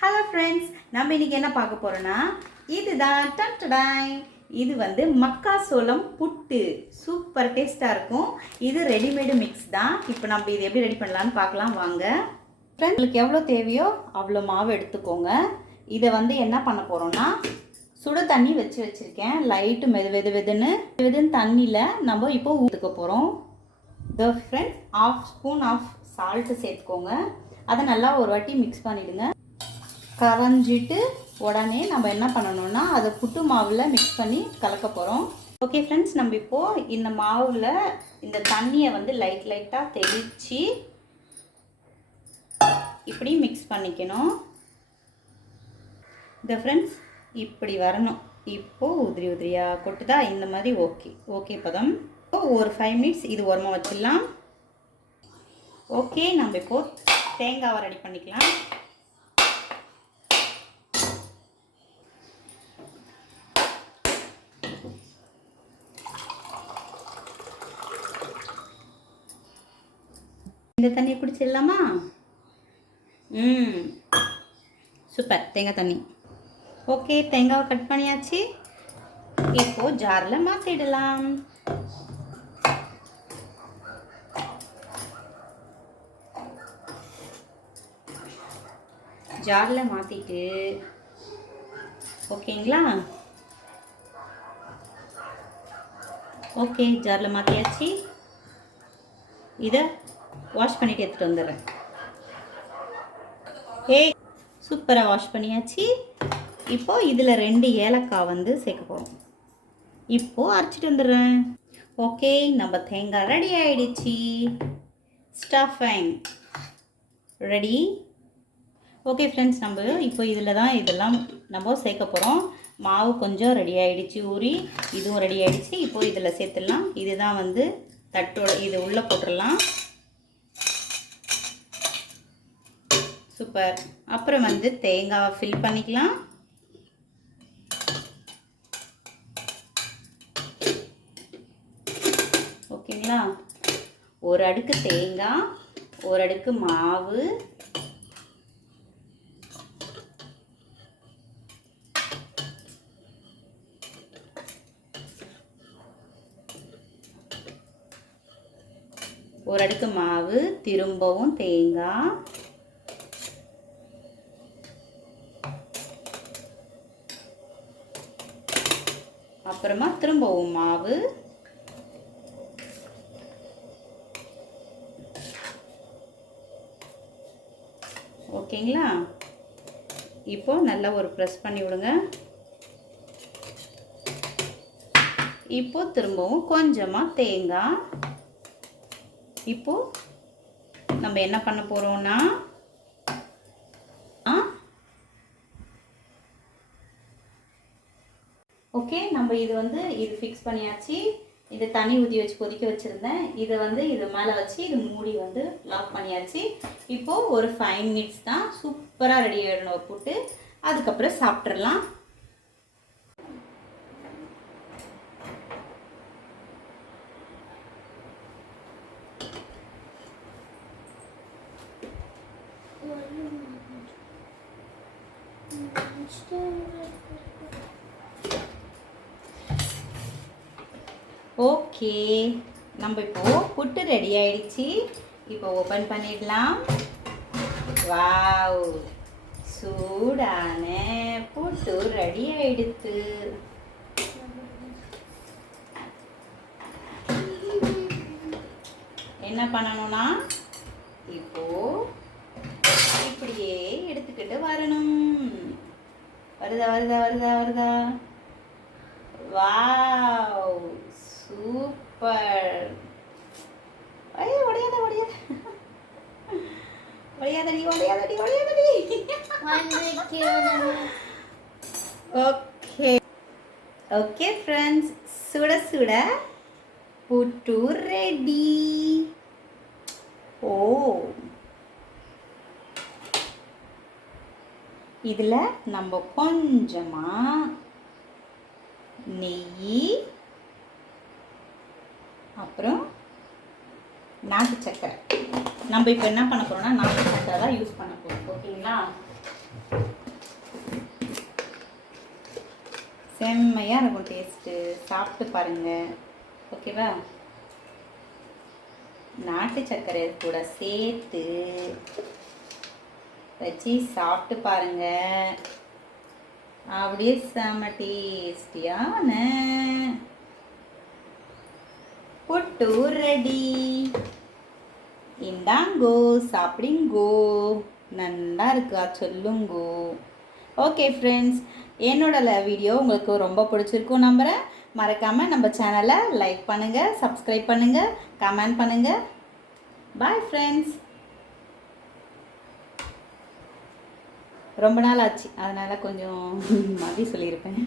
Hello friends, நம்ம இன்றைக்கி என்ன பார்க்க போகிறோன்னா இதுதான் டன்டடாய். இது வந்து மக்காசோளம் புட்டு சூப்பர் டேஸ்ட்டாக இருக்கும். இது ரெடிமேடு மிக்ஸ் தான். இப்போ நம்ம இது எப்படி ரெடி பண்ணலான்னு பார்க்கலாம் வாங்க. ஃப்ரெண்ட்ஸ், உங்களுக்கு எவ்வளோ தேவையோ அவ்வளோ மாவு எடுத்துக்கோங்க. இதை வந்து என்ன பண்ண போகிறோன்னா சுடு தண்ணி வச்சுருக்கேன். லைட்டு வெதுன்னு தண்ணியில் நம்ம இப்போ ஊற்றுக்க போகிறோம். ஃப்ரெண்ட்ஸ், 1/2 ஸ்பூன் ஆஃப் சால்ட்டு சேர்த்துக்கோங்க. அதை நல்லா ஒரு வாட்டி மிக்ஸ் பண்ணிவிடுங்க. கரைஞ்சிட்டு உடனே நம்ம என்ன பண்ணணும்னா அதை புட்டு மாவில் மிக்ஸ் பண்ணி கலக்க போகிறோம். ஓகே ஃப்ரெண்ட்ஸ், நம்ம இப்போது இந்த மாவில் இந்த தண்ணியை வந்து லைட்டாக தெளித்து இப்படி மிக்ஸ் பண்ணிக்கணும். இந்த ஃப்ரெண்ட்ஸ் இப்படி வரணும். இப்போது உதிரியாக கொட்டுதா, இந்த மாதிரி ஓகே பதம். ஒரு 5 மினிட்ஸ் இது ஓரமாக வச்சிடலாம். ஓகே, நம்ம இப்போது தேங்காவை ரெடி பண்ணிக்கலாம். இந்த தண்ணியை குடிச்சிடலாமா? சூப்பர், தேங்காய் தண்ணி. ஓகே, தேங்காவை கட் பண்ணியாச்சு. இப்போது ஜாரில் மாற்றிடலாம். ஜாரில் மாற்றிட்டு ஓகேங்களா? ஓகே, ஜாரில் மாற்றியாச்சு. இதை வாஷ் பண்ணிவிட்டு எடுத்துகிட்டு வந்துடுறேன். சூப்பராக வாஷ் பண்ணியாச்சு. இப்போது இதில் 2 ஏலக்காய் வந்து சேர்க்க போகிறோம். இப்போது அரைச்சிட்டு வந்துடுறேன். ஓகே, நம்ம தேங்காய் ரெடி ஆகிடுச்சு. Stuffing ready. ஓகே ஃப்ரெண்ட்ஸ், நம்ம இப்போ இதில் தான் இதெல்லாம் நம்ம சேர்க்க போகிறோம். மாவு கொஞ்சம் ரெடி ஆகிடுச்சு, ஊறி இதுவும் ரெடி ஆகிடுச்சு. இப்போது இதில் சேர்த்துடலாம். இதுதான் வந்து தட்டோட, இது உள்ளே போட்டுடலாம். சூப்பர். அப்புறம் வந்து தேங்காவை ஃபில் பண்ணிக்கலாம். ஓகேங்களா? ஒரு அடுக்கு தேங்காய், ஒரு அடுக்கு மாவு, ஒரு அடுக்கு மாவு, திரும்பவும் தேங்காய், அப்புறமா திரும்பவும் மாவு, ஓகேங்களா? இப்போ நல்லா ஒரு ப்ரெஸ் பண்ணி விடுங்க. இப்போ திரும்பவும் கொஞ்சமாக தேங்காய். இப்போ நம்ம என்ன பண்ண போகிறோம்னா ஓகே, நம்ம இது ஃபிக்ஸ் பண்ணியாச்சு. இது தண்ணி ஊற்றி வச்சு கொதிக்க வச்சுருந்தேன். இதை வந்து இது மேலே வச்சு இது மூடி வந்து லாக் பண்ணியாச்சு. இப்போது ஒரு 5 மினிட்ஸ் தான். சூப்பராக ரெடி ஆகிடணும் போட்டு. அதுக்கப்புறம் சாப்பிட்றலாம். ஓகே, நம்ம இப்போது புட்டு ரெடி ஆயிடுச்சு. இப்போ ஓப்பன் பண்ணிடலாம். வாவ், சூடான புட்டு ரெடி ஆயிடுச்சு. என்ன பண்ணணும்னா இப்போது இப்படியே எடுத்துக்கிட்டு வரணும். வருதா? Wow, super. ஒடையாதடி. ஓகே ஃப்ரெண்ட்ஸ், சுட புட்டு ரெடி. இதில் நம்ம கொஞ்சமாக நெய், அப்புறம் நாட்டு சக்கரை. நம்ம இப்போ என்ன பண்ண போகிறோம்னா நாட்டு சக்கரை தான் யூஸ் பண்ண போகிறோம். ஓகேங்களா? செம்மையாக இருக்கும் டேஸ்ட்டு. சாப்பிட்டு பாருங்கள். ஓகேவா? நாட்டு சர்க்கரை கூட சேர்த்து வச்சு சாப்பிட்டு பாருங்க. அப்படியே செம்ம டேஸ்டியான புட்டு ரெடி. இந்தாங்கோ, சாப்பிடுங்கோ. நல்லா இருக்கா சொல்லுங்கோ. ஓகே ஃப்ரெண்ட்ஸ், என்னோட வீடியோ உங்களுக்கு ரொம்ப பிடிச்சிருக்கும் நம்புகிறேன். மறக்காமல் நம்ம சேனலை லைக் பண்ணுங்கள், சப்ஸ்கிரைப் பண்ணுங்கள், கமெண்ட் பண்ணுங்கள். Bye friends. ரொம்ப நாள் ஆச்சு, அதனால் கொஞ்சம் மாற்றி சொல்லியிருப்பேன்.